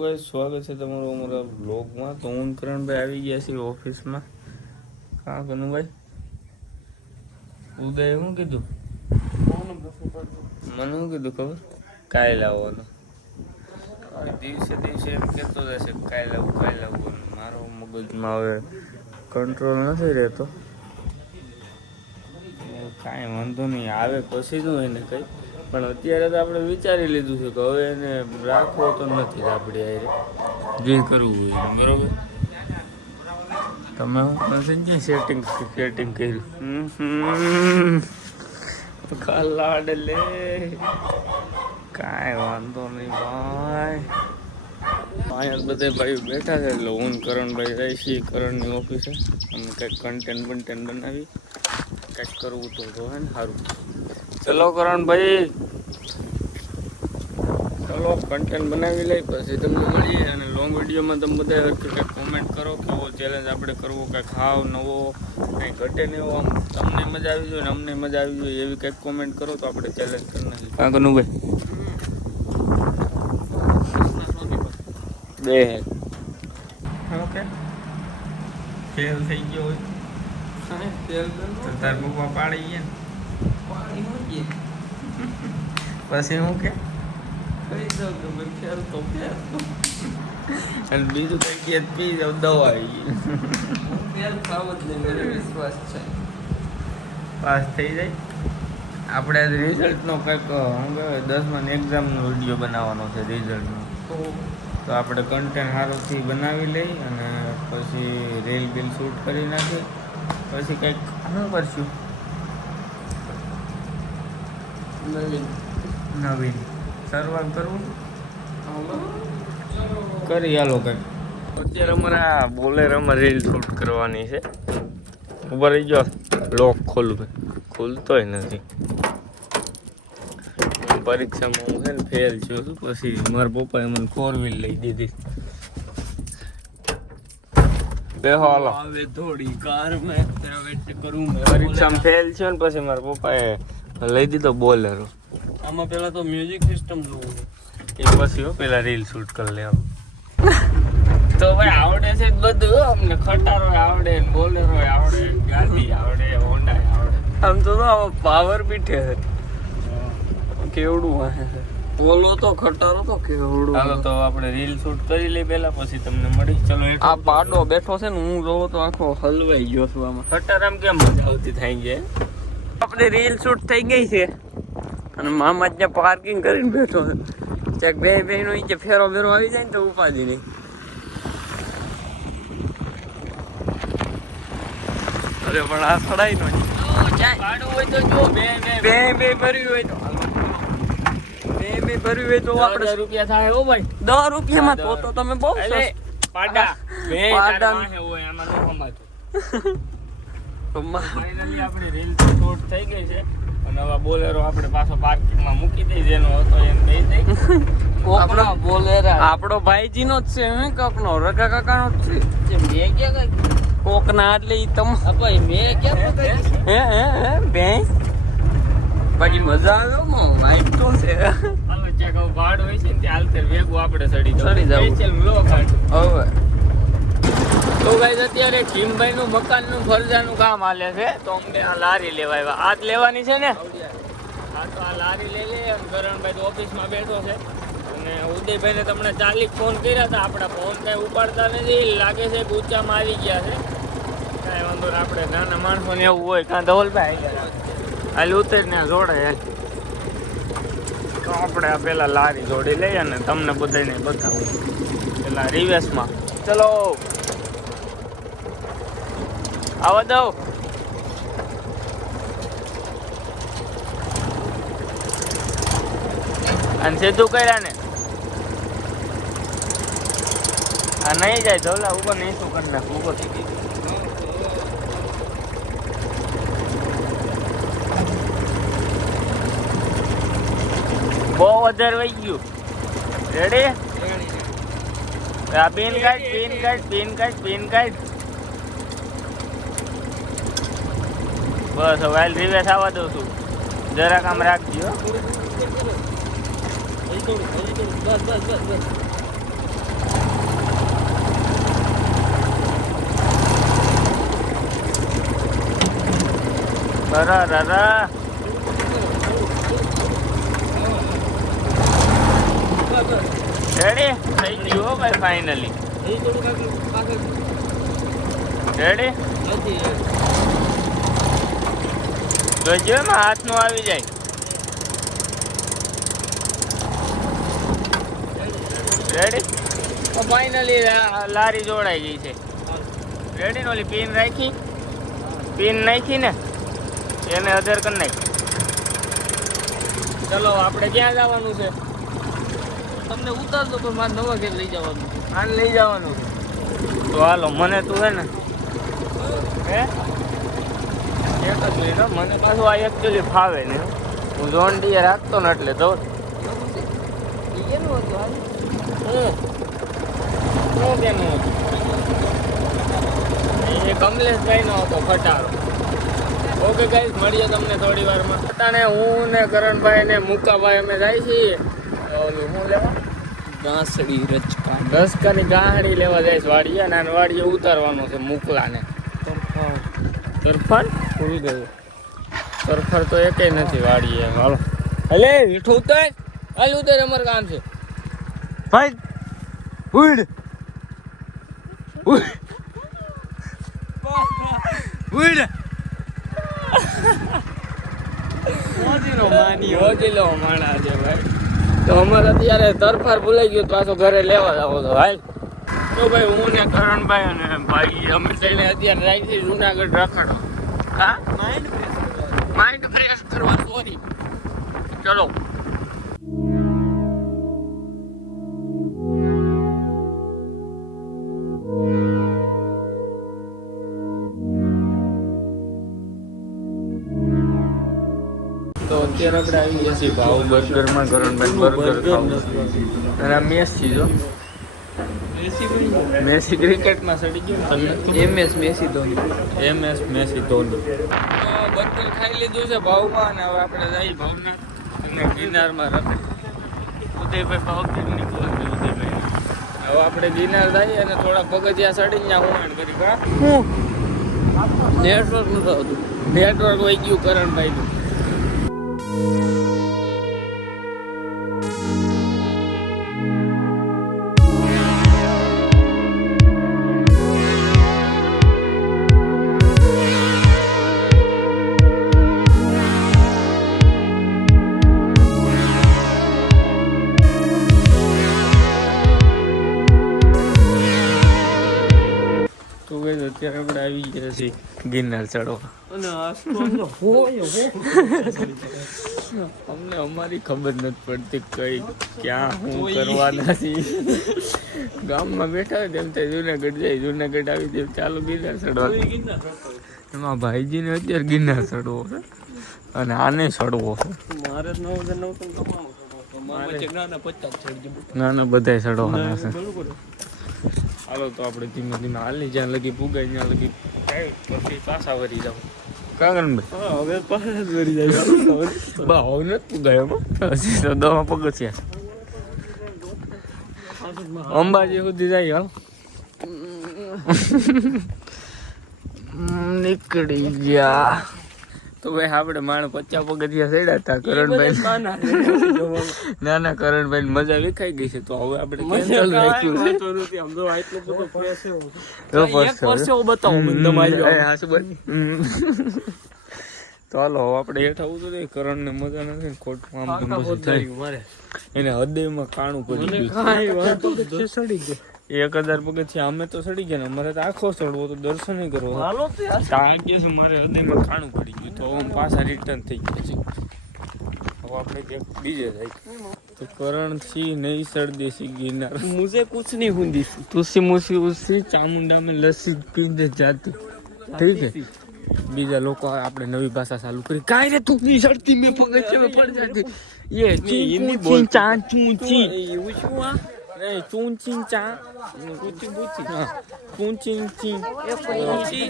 Guys સ્વાગત છે તમારું અમારા બ્લોગમાં। તો હું કરણભાઈ આવી ગયા છીએ ઓફિસમાં। કા કનુભાઈ ઉદય શું કીધું મને શું કીધું ખબર કાલે આવવાનું દિવસે દિવસે એમ કહેતો જશે કાલે આવું મારો મગજમાં હવે કંટ્રોલ નથી રહેતો। કાંઈ વાંધો નહીં આવે પછી જ એને કંઈ પણ અત્યારે તો આપણે વિચારી લીધું છે કે હવે એને રાખવો તો નથી આપણે જે કરવું હોય બરોબર। તમે સમજી સેટિંગ કર્યું લાડ લે કાંઈ વાંધો નહીં ભાઈ। અહીંયા બધા ભાઈઓ બેઠા છે એટલે હું કરણભાઈ રહી છીએ કરણની ઓફિસે અને કંઈક કન્ટેન્ટ બનાવી કંઈક કરવું તો હોય ને સારું। ચલો કરણભાઈ ચલો કન્ટેન્ટ બનાવી લઈ પછી તમને મળીએ અને લોંગ વિડીયોમાં તમે બધા કંઈક કોમેન્ટ કરો કેવો ચેલેન્જ આપણે કરવો કંઈક ખાવ નવો કંઈ ઘટે ને એવો આમ તમને મજા આવી જોઈએ ને અમને મજા આવી જોઈએ એવી કંઈક કોમેન્ટ કરો તો આપણે ચેલેન્જ કરી નાખીએ। કાં કનુભાઈ બે ઓકે ફેલ થઈ ગયો હોય તાર પપ્પા પાડી ગયા ને પછી હું કે અને બીજું કઈ કે પી જાવ દવા આવી ગઈ વિશ્વાસ છે પાસ થઈ જાય। આપણે આજ રિઝલ્ટનો કંઈક શું કહેવાય 10માં એક્ઝામનો વિડીયો બનાવવાનો છે રિઝલ્ટનો તો આપણે કન્ટેન્ટ સારુંથી બનાવી લઈ અને પછી રીલ બિલ શૂટ કરી નાખી પછી કંઈક શું કરશું નવીન શરૂઆત કરવું કરી હાલો કંઈક અત્યારે અમારા બોલેરોમાં રીલ શૂટ કરવાની છે ઉભા રહી ગયો લોક ખોલું ખુલતોય નથી પરીક્ષામાં હું છે ને ફેલ છું પછી મારા પપ્પાએ મને 4 વ્હીલ લઈ દીધી બેહો હાલો હવે થોડી કાર મેં વેટ કરું પરીક્ષામાં ફેલ છે ને પછી મારા પપ્પાએ લઈ દીધો બોલેરો। આમાં પેલા તો મ્યુઝિક સિસ્ટમ જોવું એ પછી પેલા રીલ શૂટ કરી લેવા તો ભાઈ આવડે છે બધું અમને ખટારો આવડે બોલેરો આવડે ગાડી આવડે હોન્ડા આવડે આમ તો પાવર પીઠે છે કેવડું વાહે છે બોલો તો ખટારો તો કેવડું। હાલો તો આપણે રીલ શૂટ કરી લઈ પેલા પછી તમને મળી ચલો આ પાડો બેઠો છે ને હું જોઉં તો આખો હલવાઈ ગયો છું આમાં ખટારામ કેમ મજા આવતી થઈ ગઈ આપણે રીલ શૂટ થઈ ગઈ છે અને મામા ત્યાં પાર્કિંગ કરીને બેઠો છે ચેક બે નો નીચે ફેરો આવી જાય ને તો ઉપાધિ નહીં। અરે પણ આ સડાઈ નો પાડું હોય તો જો બે ભર્યું હોય તો બે ભર્યું હોય તો આપણે 10 રૂપિયા થાય હો ભાઈ 10 રૂપિયામાં તો તમે બહુ પાડા હોય આમાં નો કમાતો ફાઇનલી આપણે રીલ શૂટ થઈ ગઈ છે અને હવે બોલેરો આપણે પાછો પાર્કિંગમાં મૂકી દઈ જેનો હતો એમ કહી દઈ આપણો બોલેરો આપણો ભાઈજીનો જ છે હે કોકનો રગા કાકાનો જ છે મેં ક્યાં કઈ કોકના એટલે ઈ તમ ભાઈ મેં ક્યાં હે બેંસ બાકી મજા આવ્યો મો વાઈટ તો છે હાલો ચેક ભાડ હોય છે ને તે હાલતર વેગું આપણે ચડી જાવ સ્પેશિયલ વ્લોગ હવે તો ગાઈસ અત્યારે કિમભાઈ નું મકાન નું ફરજાનું કામ હાલે છે તો અમને આ લારી લેવા આવ્યા આજ લેવાની છે ને હા તો આ લારી લઈ લે કરણભાઈ તો ઓફિસમાં બેઠો છે અને ઉદયભાઈને તમને 40 ફોન કર્યા હતા આપણા ફોન કઈ ઉપાડતા નથી લાગે છે ઊંચામાં આવી ગયા છે કાંઈ વાંધો ને આપણે નાના માણસોને એવું હોય કાં ધવલભાઈ હાલ ઉતરીને જોડાય તો આપણે આ પેલા લારી જોડી લઈએ અને તમને બધાને બતાવું પેલા રિવેશમાં ચલો આવા દો અને સીધું કર્યા ને આ નહીં જાય ધોલા ઉપર નહીં શું કરી નાખ ઉપર થઈ ગઈ બહુ વધારે વહી ગયું રેડી આ પિન કાઢ બસ હવે રિવેશ આવવા દઉં છું જરાક આમ રાખજો અરા રારા રેડી થઈ ગયું હો ભાઈ ફાઇનલી રેડી જોજો એમાં હાથનું આવી જાય રેડી ફાઇનલી લારી જોડાઈ ગઈ છે રેડી ને ઓલી પિન રાખી પિન નાખી ને એને અધર કરી નાખી ચલો આપણે ક્યાં જવાનું છે તમને ઉતારતો પણ મારે નવા ઘેર લઈ જવાનું આને લઈ જવાનું તો હાલો મને તું હે ને હે એક જ મિનિટ મને પાછું આ એકચ્યુઅલી ફાવે ને હું જોન ડીએ રાખતો ને એટલે તો શું કેનું હતું એ કમલેશભાઈ નો હતો ખટારો ઓકે ગાઈસ મળીએ તમને થોડી વારમાં અટાણે હું ને કરણભાઈ ને મુકાભાઈ અમે જાય છીએ ઓલું શું લેવા ગાંસડી રચકાની ગાંહડી લેવા જઈશ વાડીએ અને વાડીએ ઉતારવાનું છે મુકલાને તરફર ભૂલ ગયો તરફર તો એકેય નથી વાડીએ હાલો હલે વીઠું ઉતાર હાલ ઉતાર અમારું કામ છે ભાઈ ઉડ ઉડ ઉડ મોજીલો માણા છે ભાઈ તો અમારે અત્યારે તરફાર ભૂલાઈ ગયું પાછો ઘરે લેવા જાવ તો હાલ તો ભાઈ હું ને કરણભાઈ અને ભાઈ અમે થઈને અત્યારે રાખી જુનાગઢ રખડો હા માઇન્ડ ફ્રેશ કરવા સોરી ચલો તો અત્યારે આપણે આવી ગયા છીએ ભાવ બર્ગરમાં કરણભાઈ બર્ગર ખાવું અને આ મેસી જો મેસી ક્રિકેટમાં સડી ગયું એમએસ મેસી ધોની બર્ગર ખાઈ લીધું છે ભાવમાં અને હવે આપણે જઈએ ભાવના અને ગિરનારમાં રખે ઉદયભાઈ ભાવગીર નીકળે ઉદયભાઈ હવે આપણે ગિરનાર જઈએ અને થોડા પગથિયા સડીને ત્યાં હું કરી નેટવર્ક નતું આવતું નેટવર્ક વહી ગયું કરણભાઈનું અત્યારે આપણે આવી ગયા છીએ ગિરનાર ચડવા અમને અમારી ખબર નથી પડતી કઈ ક્યાં શું કરવાના છીએ ગામમાં બેઠા હોય તેમ થાય જુનાગઢ જાય જુનાગઢ આવી તેમ ચાલો ગિરનાર ચડવા એમાં ભાઈજીને અત્યારે ગિરનાર ચડવો છે અને આને ચડવો છે મારે ના બધા ચડવાના છે હાલો તો આપણે ધીમે ધીમે હાલની જ્યાં લગી પુગાય ત્યાં લગી પછી પાછા વરી જાવ કાગણભાઈ હવે પાછા જ વરી જાય બા હવે નથી પુગાય હજી તો દવા પગથિયા અંબાજી સુધી જાય હાલ નીકળી ગયા તો ભાઈ આપણે માણ 50 પગથિયા ચડ્યા હતા કરણભાઈ નાના કરણભાઈ મજા વિખાઈ ગઈ છે તો હવે આપણે કેન્સલ રાખ્યું તો હાલો આપણે હેઠા ઉતરીએ કરણને મજા નથી ખોટું આમ એને હૃદયમાં કાણું પડી ગયું 1000 પગથિયા અમે તો ચડી ગયા ને અમારે તો આખો ચડવો તો દર્શન કરવો મારે હૃદયમાં ખાણું પડી ગયું તો હું પાછા રિટર્ન થઈ ગયા છે હવે આપણે ક્યાંક બીજે જાય તો करण सी नहीं सर्दी सी गिरनार मुझे कुछ नहीं हुंदी तुसी मुसी उसी चामुंडा में लस्सी पीने जाती ठीक है बीजा लोग आपने नवी भाषा चालू करी काय रे तू नहीं सर्दी में पगचे में पड़ जाती ये हिंदी बोल चां चूंची ये हुआ नहीं चूंची चां कुछ बुची हां चूंची ची ये चूंची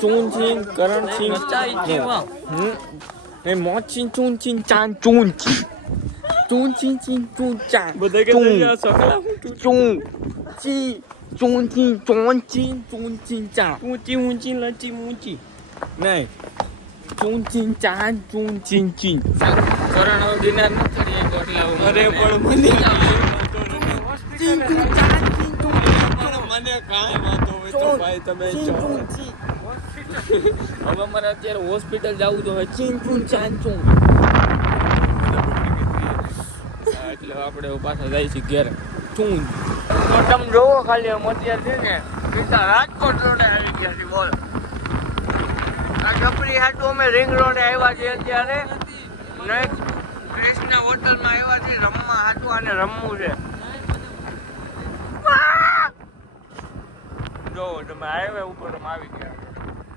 चूंची करण सिंह चाई जीवा नहीं मोची चूंची चां चूंची चूंची ची चूंचा बदे के सकला चूंची चूंची चूंची चूंची चा ऊंची ऊंची लची ऊंची નહીં ચૂન ચીન ચાન ચૂન ચીન ચીન કરણ દિનાર નથી એક એટલે અરે પણ મને મને કાંઈ વાંધો હોય તો ભાઈ તમે હવે અમારે અત્યારે હોસ્પિટલ જવું તો હોય ચીન ચૂન ચાન ચૂન એટલે આપણે પાછા જાય છે ઘેર ચૂન તો તમે જોવો ખાલી અમે અત્યારે છે ને સીધા રાજકોટ રોડે આવી ગયા છે બોલ આ કપરી હાટું અમે રિંગ રોડે આવ્યા છીએ અત્યારે નહીં કૃષ્ણ હોટલમાં આવ્યા છીએ રમવા હાટું અને રમવું છે જો તમે હાઈવે ઉપર આવી ગયા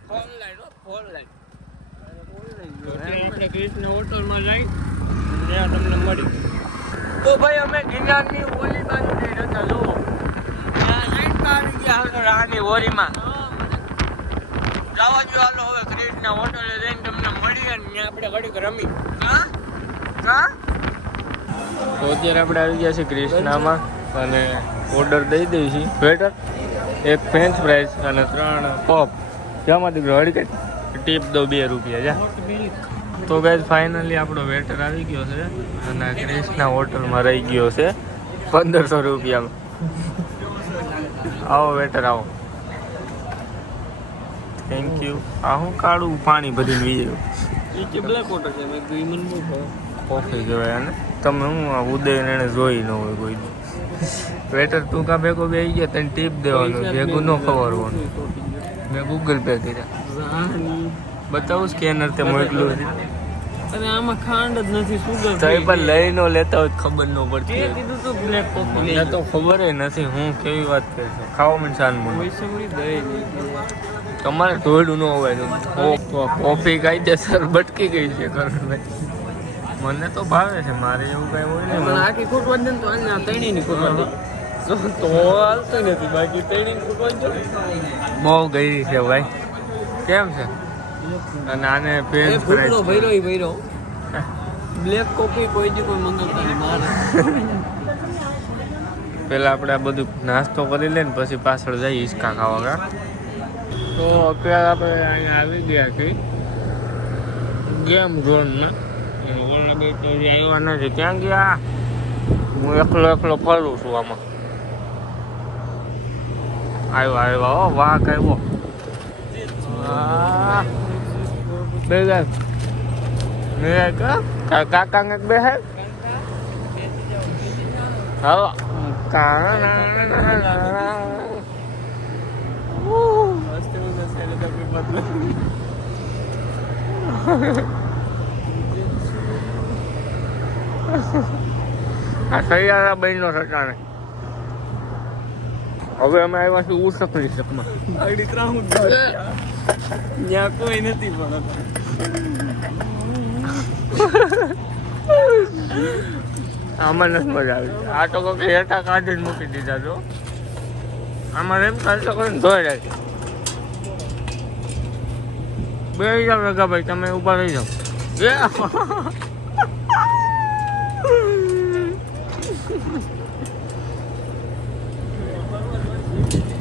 ફોન લાઈન આપણે કૃષ્ણ હોટલમાં જઈ ત્યાં તમને મળી તો ભાઈ અમે ગિરનારની ઓલી બાજુ જઈ રહ્યા જો આવી ગયા રાની ઓરીમાં જવા જો હાલો હવે કૃષ્ણ હોટલે જઈને તમને મળીએ ને આપણે ઘડીક રમી તો અત્યારે આપણે આવી ગયા છીએ કૃષ્ણામાં અને ઓર્ડર દઈ દઈએ છીએ વેટર એક ફ્રેન્ચ ફ્રાઈઝ અને 3 પપ જેમાં દીકરો હળકે ટીપ દો 2 રૂપિયા જા તો ગાઈઝ ફાઇનલી આપણો વેટર આવી ગયો છે અને કૃષ્ણા હોટલમાં રહી ગયો છે 1500 રૂપિયામાં આવો વેટર આવો થેન્ક યુ આ હું કાળું પાણી ભરીને વીજ્યું એ કે બ્લેક વોટર છે મેં ગ્રીન કોફી કહેવાય અને તમે હું ઉદય એને જોઈ ન હોય કોઈ વેટર તું કા ભેગો બેસી ગયા તને ટીપ દેવાનું ભેગું ન ખબર હોય મેં ગૂગલ પે કર્યા બતાવું સ્કેનર તે મોકલું અને આમાં ખાંડ જ નથી સુગર તો એ પણ લઈ નો લેતા હોય ખબર ન પડતી કીધું તો બ્લેક કોફી મને તો ખબર નથી હું કેવી વાત કરી છું ખાવા મને શાન મને તમારે ધોયડું ન હોય કોફી કાયદેસર બટકી ગઈ છે કરણભાઈ મને તો ભાવે છે મારે એવું કઈ હોય ને આખી ખૂટવા દે તો આ તણીની ખૂટવા તો હાલતું નથી બાકી તણીની ખૂટવા બહુ ગઈ છે ભાઈ કેમ છે અને આને ફ્રેન્ચ ફ્રાઈઝ ભૈરો બ્લેક કોફી કોઈ દી કોઈ મંગાવતા નહીં મારે પેલા આપણે આ બધું નાસ્તો કરી લઈને પછી પાછળ જઈએ હિંચકા ખાવા કા તો અત્યારે આપણે અહીંયા આવી ગયા છીએ ગેમ ઝોનમાં ઓલા બે તો આવ્યા નથી ક્યાં ગયા હું એકલો ફરું છું આમાં આવ્યો હો વાઘ આવ્યો બે ગયા કાકા ને બે હે હા આ સૈયારા બહેનો સટાણે હવે અમે આવ્યા છીએ ઉસકની શકમાં ત્યાં કોઈ નથી પણ આમાં નથી મજા આવી આ તો કોઈ હેઠા કાઢીને મૂકી દીધા તો આમાં એમ કાઢતો કરીને ધોઈ જાય બે જાવ રગા ભાઈ તમે ઉભા રહી જાઓ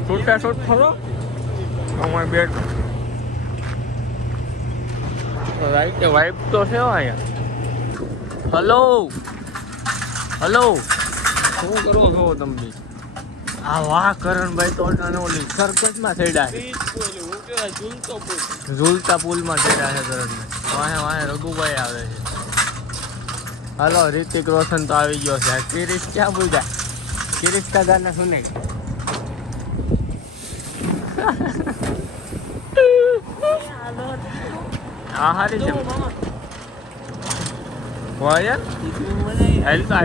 છૂટા છૂટ ખરો અમારે બેટ રાઈટ વાઇફ તો છે અહીંયા હલો શું કરો છો તમે આ વાહ કરણભાઈ તો ઓલી સર્કસમાં થઈડા છે ઝૂલતા પુલમાં થઈડા છે કરણભાઈ વાહે રઘુભાઈ આવે છે હલો રિતિક રોશન તો આવી ગયો છે કિરીશ ક્યાં બોલ્યા કિરીશ કા ગાના સુને આ હારી છે વાયર હેલ તો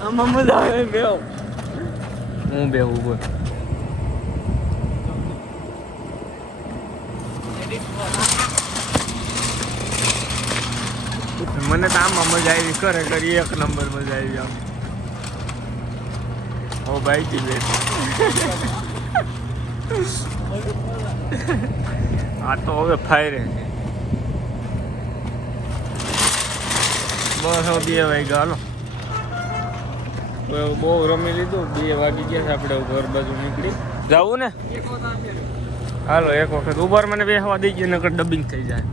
આમાં મજા આવે બેહો હું બેહું બોલ મને તો આમાં મજા આવી ખરેખર એક નંબર મજા આવી આમ ઓ ભાઈ જી બેન આ તો હવે ફાયરે બસ હવે 2 વાગ્યા હાલો બહુ રમી લીધું, 2 વાગી ગયા છે, આપણે ઘર બાજુ નીકળી જવું ને. હાલો એક વખત ઉભર મને બેસવા દઈ ગયો, નકર ડબિંગ થઈ જાય.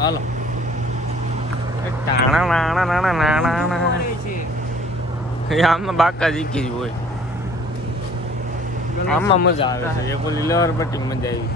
હાલો નાણા નાણા નાણા નાણા નાણા આમાં બાકા શીખી જ હોય. આમાં મજા આવે છે. એક ઓલી લહર પટ્ટી મજા આવી.